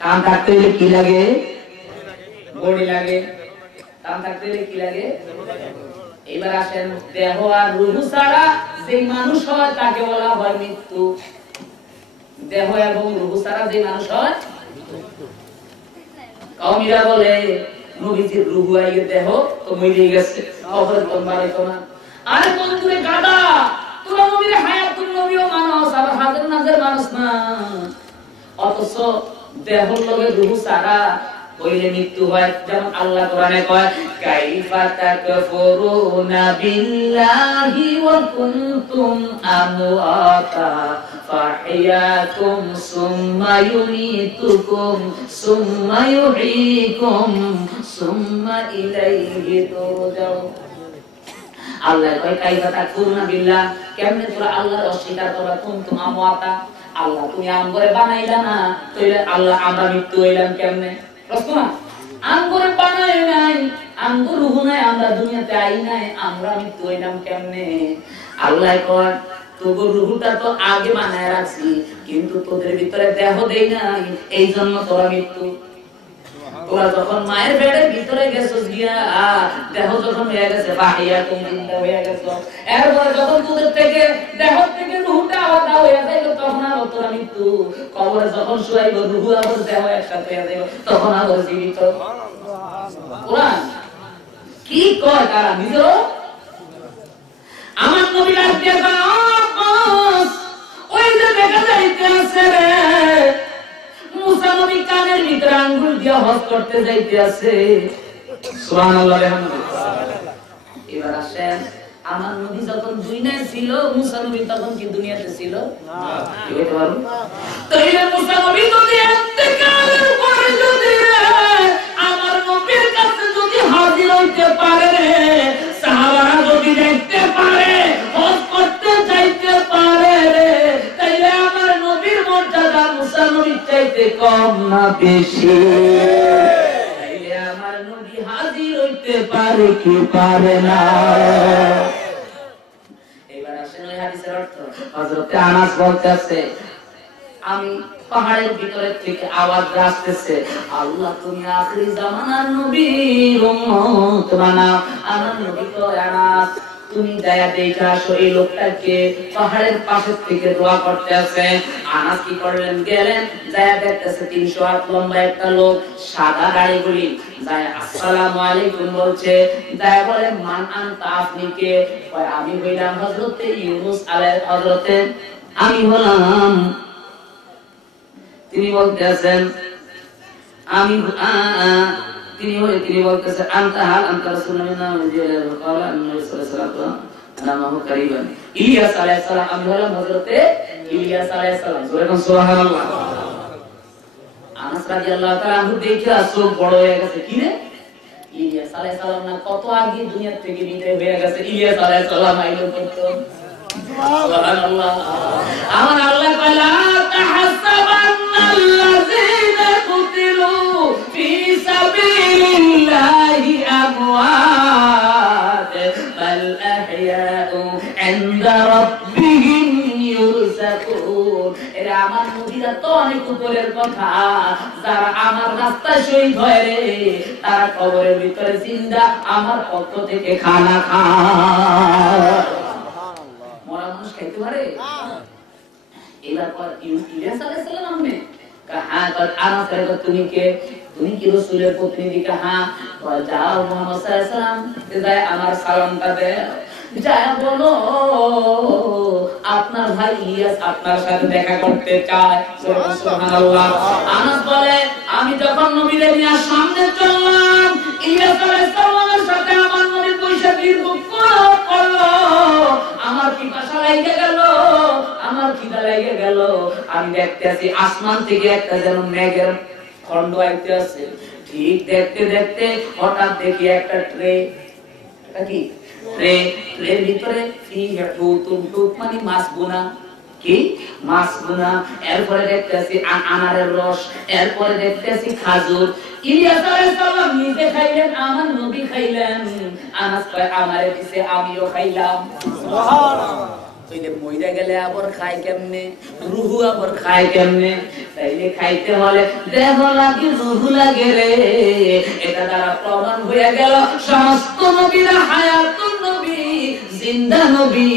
কান থাকতে হলে কি লাগে? বডি লাগে। কান থাকতে হলে কি লাগে? এবার আসেন, দেহ আর রুহু ছাড়া যে মানুষ হয়, তাকে বলা হয় মৃত্যু। দেহ এবং রুহু ছাড়া যে মানুষ হয়, কওমিরা বলে, নবীজির রুহু আইয়ে দেহ তো মরে গেছে। কবর তো মারে তো না আরে বন্ধুরে গাদা, তোরা নবীর হায়াতুল নবীও মানুষ, আবার হাজার নাজের মানুষ না। অথচ দেহর লগে হইলে মৃত্যু হয়, যেমন আল্লাহ কোরআনে কয়, কাইফা তাকফুরুনা বিল্লাহি ওয়া কুনতুম আমওয়াতা ফাহিয়াকুম সুম্মা সুম্মা সুম্মা ইলাইহি তুরজাউন। আল্লাহ কয়, কাইফা তাকফুরুনা বিল্লাহ। কেমনে তোরা আল্লাহর অস্বীকার করবা? কুনতুম আমওয়াতা। আল্লাহ, তুমি আঙ্গরে বানাইলা না তাইলে আল্লাহ আমরা মৃত্যু হইলাম কেমনে? প্রশ্ন? না আঙ্গরে বানাই নাই, আঙ্গুর নাই, আমরা দুনিয়াতে আই নাই, আমরা মৃত্যু হইলাম কেমনে? আল্লাহ কয় তোর রুহুটা তো আগে বানায় রাখছি, কিন্তু তোদের ভিতরে দেহ দেই নাই এই জন্য তোরা মৃত্যু। তোরা যখন মায়ের পেটের ভিতরে গেছস গিয়া দেহ যখন হয়ে গেছে বাহিয়া তুমি হয়ে গেছো। এরপরে যখন তোদের থেকে দেহ থেকে রুহটা আলাদা হয়ে যাইলো তখন আর তোরা মৃত্যু। কবরে যখন শুয়াইব রুহু আবার দেহ একসাথে হয়ে যাইব তখন আবার জীবিত। কোরআন কি কয় তারা নিজের আমার নবী ডাক দিয়ে কয়, "ও বস, ওই যে দেখা যাইতেছে রে। মুসা নবী কানের ভিতরে আঙ্গুল দিয়ে হজ করতে যাইতে আছে। সুবহানাল্লাহ এবার আসেন আমার নবী যখন দুনিয়ায় ছিল মুসা নবী তখন কি দুনিয়াতে ছিল? না। মুসা না বেশি আমার নবী হাজির হইতে পারে কি পারে না? আমি পাহাড়ের ভিতরে থেকে আওয়াজ আসতেছে, আল্লাহ তুমি আখরি জামানার নবীর উম্মত বানাও। আমার নবী তো আনাস তুমি দয়া দেখে আসো এই লোকটাকে পাহাড়ের পাশে থেকে দোয়া করতে আছে। আনাস কি করলেন গেলেন? দয়া দেখতেছে তিনশো হাত লম্বা একটা লোক সাদা গাড়ি গুলি দয়া আলাইকুম বলছে দয়া বলে মান আপনি কে? আমি হইলাম হযরতে ইউনুস হযরতে। আমি হলাম। তিনি বলতেছেন আমি আ, আ, তিনি বলে তিনি বলতেছেন আনতা হাল আনতা রাসূলুল্লাহ মিন জিলাল ক্বালা আন্নাবী সাল্লাল্লাহু নামাহু কারিবান। ইলিয়াস আলাইহিস সালাম, আমি হলাম হযরতে ইলিয়াস আলাইহিস সালাম। জোরে কোন, সুবহানাল্লাহ। আনাস রাদিয়াল্লাহু তাআলা আনহু দেখে চোখ বড় হয়ে গেছে। কি রে? ইলিয়াস আলাইহিস সালাম না, কত আগে থেকে আইলো আমার আল্লাহ যারা আমার তারা কবরের ভিতরে জিন্দা আমার পক্ষ থেকে খানা মরা মানুষ খাইতে পারে? হ্যাঁ তুমি কে? তুমি কি রাসূলের প্রতিনিধি? হ্যাঁ যাও মুহাম্মদ আমার সালামটা দে আপনার ভাই ইলিয়াস আপনার সাথে দেখা করতে চায়। আনাস বলে, আমি যখন নবীদের সামনে চললাম সালামের সাথে আমার করল। আমার গেল আমার গেল। আমি আসমান থেকে একটা যেন মেঘের খন্ড আইতে আছে। ঠিক দেখতে দেখতে হঠাৎ দেখি একটা ট্রে। কি? ভিতরে মানে মাছ বোনা। কি? মাছ বোনা। এরপরে দেখতেছি আনারের রস এরপরে দেখতেছি খাজুর। ইলিয়াস আলাইহিস নিজে খাইলেন আমার নবী খাইলেন। আনাস কয় আমারে দিছে আমিও খাইলাম। তাইলে মইরা গেলে আবার খায় কেমনে? রুহু আবার খায় কেমনে? তাইলে খাইতে হলে দেহ লাগে রুহু লাগে রে। এটা দ্বারা প্রমাণ হয়ে গেল সমস্ত নবীরা নবী জিন্দা নবী,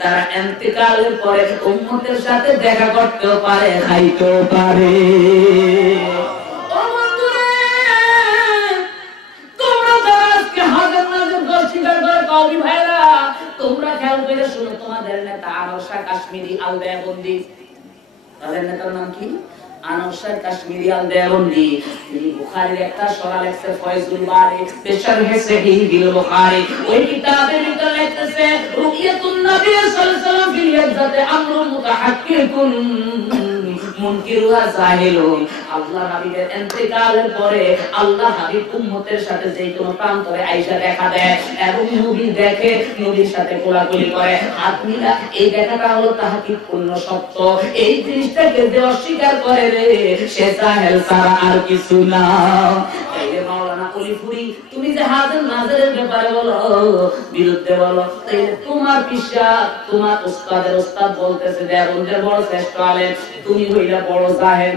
তারা এন্তেকালের পরে উম্মতের সাথে দেখা করতেও পারে, খাইতেও পারে। তোমরা খেয়াল করে শুনো, তোমাদের নেতা আনসা কাশ্মীরি আল দেবন্দি তাদের নেতার নাম কি? আনসার কাশ্মীরি আল তিনি একটা সরা লেখছে, ফয়জুল বারি, পেশার হেসে হি বিল বুখারী। ওই কিতাবের ভিতরে লিখতেছে রুকিয়াতুন নবী সাল্লাল্লাহু আলাইহি ওয়াসাল্লাম ফিল ইয়াজাতে আমরুন মুতাহাক্কিকুন, মুনকিরুহা জাহিলুন। আল্লাহ হাবিবের ইন্তেকালের পরে আল্লাহ হাবিব উম্মতের সাথে যে কোনো প্রান্তরে আয়েশা দেখা দেয় এবং নবী দেখে নবীর সাথে কোলাকুলি করে। হাত মিলা এই দেখাটা হলো তাহাকিক পূর্ণ সত্য এই জিনিসটাকে যে অস্বীকার করে রে, সে জাহেল ছাড়া আর কিছু না। তুমি যে হাজার নাজারের ব্যাপারে বলো, বিরুদ্ধে বলো। তোমার পিসা তোমার উস্তাদের উস্তাদ বলতেছে যে বড় শ্রেষ্ঠ আলেম, তুমি হইলা বড় জাহেল।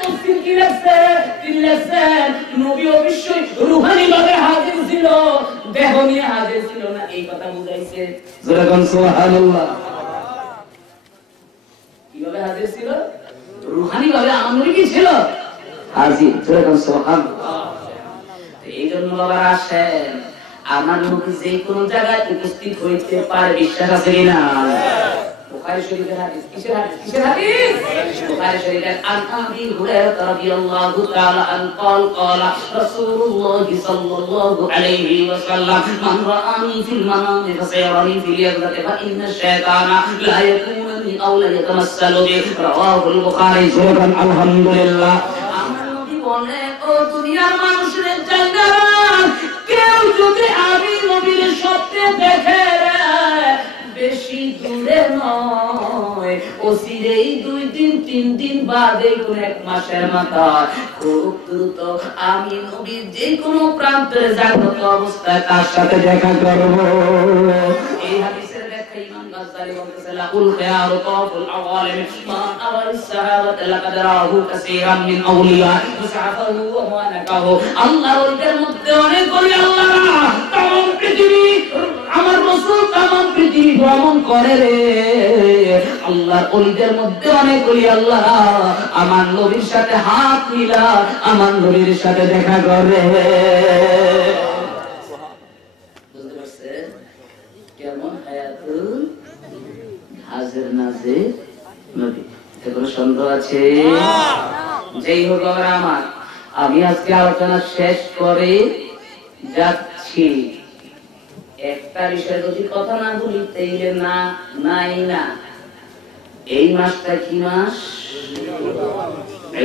তফসির কি লেখছে তিনি নবী অবশ্যই রুহানি ভাবে হাজির ছিল দেহ নিয়ে হাজির ছিল না এই কথা বুঝাইছে। যেরকম সুবহানাল্লাহ। কীভাবে হাজির ছিল? রুহানি ভাবে আমার কি ছিল? হাজির যেরকম সুবহানাল্লাহ। এই জন্য বাবার আসেন আমার নবী যে কোন জায়গায় উপস্থিত হইতে পারে বিশ্বাস আছে কিনা? Bukhari Şerif'in hadis. Kişir hadis. Kişir hadis. Bukhari Şerif'ten an Abi Hureyre radıyallahu teala an kal kala Resulullah sallallahu aleyhi ve sellem man ra'ani fil manami fasayarani fil yagdati fa inne şeytana la yakunani aw la yetemesselu bi Ravahul Bukhari Şerif'ten elhamdülillah. Amin. বলে ও দুনিয়ার মানুষের জানা কেউ যদি আমি নবীর সত্যে দেখে বেশি দূরে নয়। অচিরেই দুই দিন, তিন দিন বাদে কোন এক মাসের মাথা খুব দ্রুত আমি নবীর যে কোনো প্রান্তে জাগ্রত অবস্থায় তার সাথে দেখা করব। এই হাদিসের ওইটার মধ্যে অনেক আল্লাহ পৃথিবী। ভ্রমণ করে রে। আল্লাহর ওলিদের মধ্যে অনেক বলি আল্লাহ। আমার নবীর সাথে হাত মিলা, আমার নবীর সাথে দেখা করে। আমি আজকে আলোচনা শেষ করে যাচ্ছি। যদি কথা না বলি, তাইলে না, নাই না। এই মাসটা কি মাস?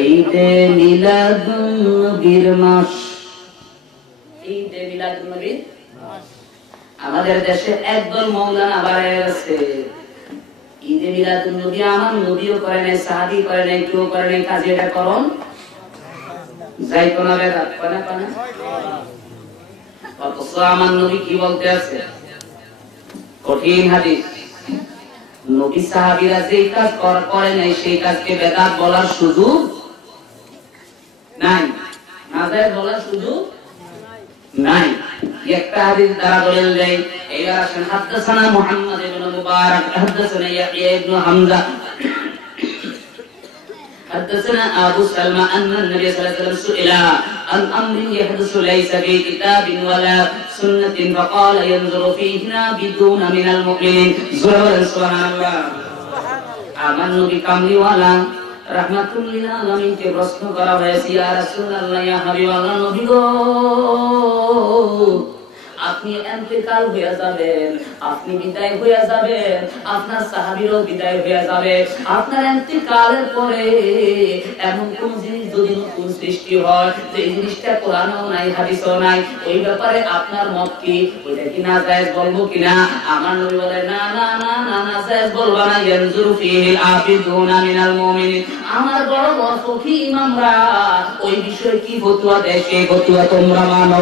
ঈদে মিলাদ নবীর মাস। ঈদে মিলাদ নবীর আমাদের দেশে একদল মৌলানা বাড়ায় গেছে। ঈদে মিলাদুন নবী আমার নবীও করে নাই, সাহাবি করে নাই, কেউ করে নাই, কাজে এটা করন যাই কোনা অথচ আমার নবী কি বলতে আছে কঠিন হাদিস নবী সাহাবীরা যেই কাজ কর- করে নাই সেই কাজকে বেদাত বলার সুযোগ নাই না যায় বলার সুযোগ নাই একটা হাদিস দ্বারা দলিল দেয় এবার আসেন হাদাসানা মুহাম্মদ ইবনে মুবারক হাদাসানা ইয়াহইয়া ইবনে হামজা حدثنا أبو سلمى أن النبي صلى الله عليه وسلم سئل عن أمر يحدث ليس في كتاب ولا سنة فقال ينظر فيهنا بدون من المؤمنين زور سبحان الله আমার নবী কামলিওয়ালা রাহমাতুল্লিল আলামিনকে প্রশ্ন করা হয়েছে ইয়া রাসূলুল্লাহ ইয়া হাবিবাল্লাহ নবী গো আপনি এন্তেকাল হয়ে যাবেন, আপনি বিদায় হয়ে যাবেন, আপনার সাহাবীরও বিদায় হয়ে যাবে। আপনার এন্তেকালের পরে এমন কোন জিনিস যদি নতুন সৃষ্টি হয়, যে জিনিসটা কোরআনও নাই, হাদিসও নাই, ওই ব্যাপারে আপনার মত কি? ওইটা কি না জায়েজ বলব কিনা আমার নবী বলে, না না না না না, জায়েজ বলবা না, ইয়ানজুরু ফিহিল আফিদুনা মিনাল মুমিনিন। আমার বড় বড় ফকি ইমামরা ওই বিষয়ে কি ফতোয়া দেয়? সেই ফতোয়া তোমরা মানো।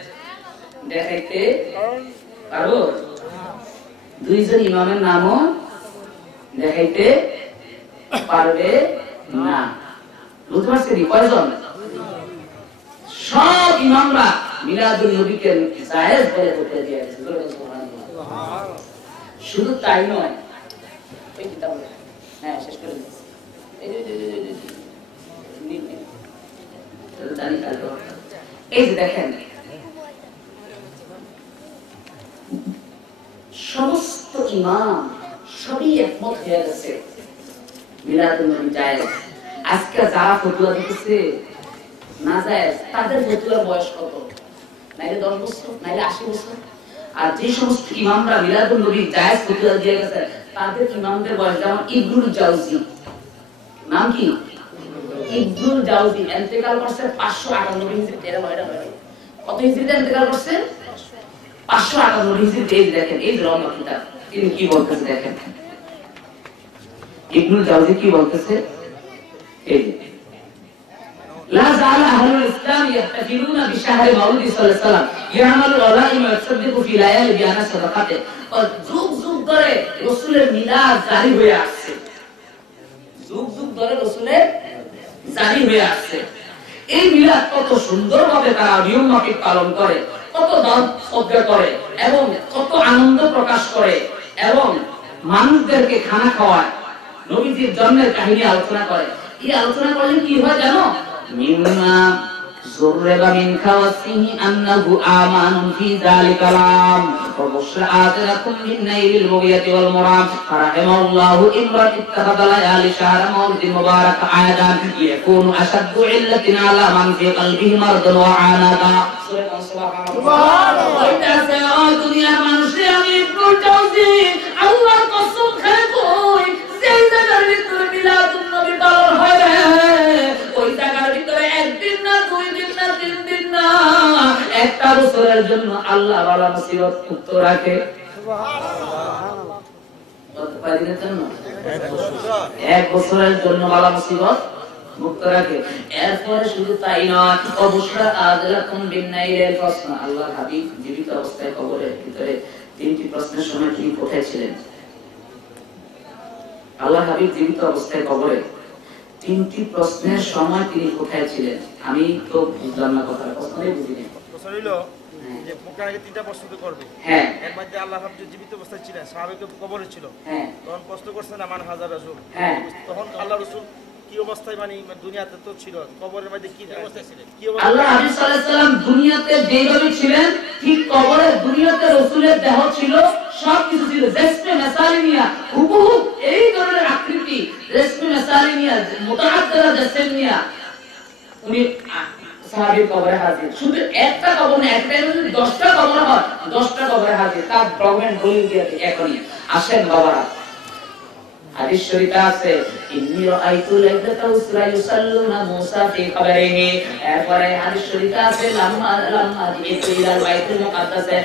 দেখাইতে পারব দুইজন ইমামের নামও দেখাইতে পারবে না বুঝতে পারছেন কয়জন সব ইমামরা মিলাদুল নবীকে জায়েজ বলে বলতে দিয়ে গেছে শুধু তাই নয় হ্যাঁ শেষ করে এই যে- এই যে- এই যে- এই যে- নিন, নিন। এটা জানি কালকে হবে। এই যে দেখেন সমস্ত ইমাম সবই একমত হয়ে গেছে। জায়েজ। আজকে ফতুয়া দিতেছে, না জায়েজ, তাদের ফতুয়ার বয়স কত? নাইলে দশ বছর, নাইলে আশি বছর। আর যে সমস্ত ইমামরা নবী জায়েজ ফতুয়া দিয়ে গেছে, তাদের ইমামদের বয়স যেমন জাউজি। নাম কি? ইবনুল জাউজি। এন্তেকাল করছে পাঁচশো আটানব্বই হিজরি। তেরো নয়টা কত হিজরিতে এন্তেকাল করছে? পাঁচশো আটানব্বই হিজরিতে এই যে দেখেন এই যে রমনা কিতাব তিনি কি বলতেছে দেখেন ইবনুল জাউজি কি বলতেছে এই যে لا زال أهل الإسلام يحتفلون بشهر مولد صلى الله عليه وسلم يعمل الغنائم ويتصدق في ليالي بأنا صدقته और যুগ যুগ ধরে রসুলের মিলাদ জারি হয়ে আসছে যুগ যুগ ধরে রসুলের জারি হয়ে আসছে এই মিলাদ কত সুন্দরভাবে তারা নিয়ম মাফিক পালন করে কত শ্রদ্ধা করে এবং কত আনন্দ প্রকাশ করে এবং মানুষদেরকে খানা খাওয়ায়। নবীজির জন্মের কাহিনী আলোচনা করে। এই আলোচনা করলে কি হয় জানো? মিম্মা سرب من خواسته أنه آمان في ذلك العام. وبشرعات من نيل البغية والمرام. فرحم الله إمرأ اتخذ ليالي شهر مولد مبارك عادا. ليكون أشد علة على من في قلبه مرض وعانادا. سبحان الله. وإذا سيئات يا من شيخ الفردوسي الله قصب خيطوي. زي زبر একটা বছরের জন্য আল্লাহ মুক্ত রাখে? এক বছরের জন্য বালা মুসিবত মুক্ত রাখে। এরপরে শুধু তাই নয়, অবসর আদলাকুম বিনাইলের আল্লাহ হাবিব জীবিত অবস্থায় কবরের ভিতরে তিনটি প্রশ্নের সময় তিনি কোথায় ছিলেন আল্লাহ হাবিব জীবিত অবস্থায় কবরে। তিনটি প্রশ্নের সময় তিনি কোথায় ছিলেন আমি তো বুঝলাম না কথাটা প্রশ্নই বুঝিনি। প্রশ্ন হইল যে মুখে আগে তিনটা প্রশ্ন তো করবে। হ্যাঁ। এর মধ্যে আল্লাহ হাফিজ জীবিত অবস্থায় ছিলেন সাহাবিকে কবরে ছিল। হ্যাঁ। তখন প্রশ্ন করছেন আমান হাজার রসুল? হ্যাঁ। তখন আল্লাহ রসুল কি অবস্থায় মানে দুনিয়াতে তো ছিল কবরের মধ্যে কি অবস্থায় ছিলেন? কি আল্লাহ হাবিব সাল্লাল্লাহু সাল্লাম দুনিয়াতে যেভাবে ছিলেন ঠিক কবরে দুনিয়াতে রাসূলের দেহ ছিল সব কিছু ছিল। রেসমে মেসালিনিয়া হুবহু এই ধরনের আকৃতি। রেসমে মেসালিনিয়া মুতাআদ্দারা জাসমিয়া। উনি সাহাবীর কবরে হাজির। শুধু একটা কবর না, একটা যদি দশটা কবর হয়, দশটা কবরে হাজির। তার গভর্নমেন্ট দলিল দিয়ে এখনই আসেন বাবারা। হাদিস শরীফে আছে রাআইতু উসরা ইউসাল্লুনা ফি কবরিহি। এরপরে হাদিস শরীফে আছে, লাম্মা লাম্মা বাইতুল মুকাদ্দাসে।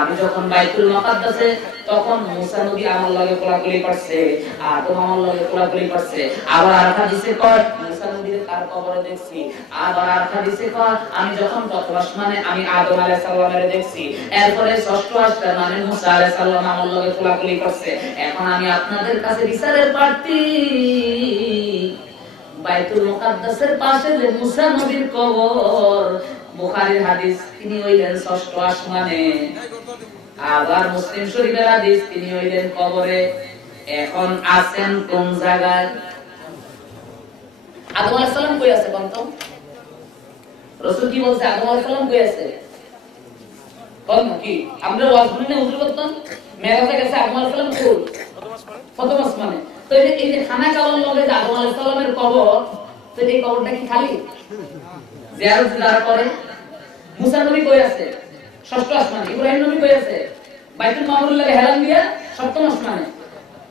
আমি যখন বাইতুল তখন আমার লগে করছে আমার লগে করছে। আবার আর হাদিসে তার কবরে দেখছি। আবার হাদিসে আমি যখন আসমানে আমি আদম আলাইহিস সালামের দেখছি, এরপরে ষষ্ঠ আসমানে মুসা আলাইহিস সালাম আমার লগে কোলাকুলি করছে। এখন আমি আপনাদের কাছে বাইতুল মুকাদ্দাসের পাশে যে মুসা নবীর কবর, বুখারীর হাদিস, তিনি হইলেন ষষ্ঠ আসমানে আবার মুসলিম শরীফের হাদিস, তিনি হইলেন কবরে। এখন আছেন কোন জায়গায়? আদম কই আছে কোন তো রাসূল কি বলছে আদম কই আছে? কি? আমরা ওয়াজ উজু করতাম? মেরাজে গেছে আদম কই? আসমানে। তো এই যে খানা লগে যে আদম আলাইহিস সালামের কবর, তো এই কবরটা কি খালি? জিয়ারত যারা করে। মুসা নবী কই আছে? ষষ্ঠ আসমানে। ইব্রাহিম নবী কই আছে? বাইতুল মামুর লাগে হেলান দিয়া সপ্তম আসমানে।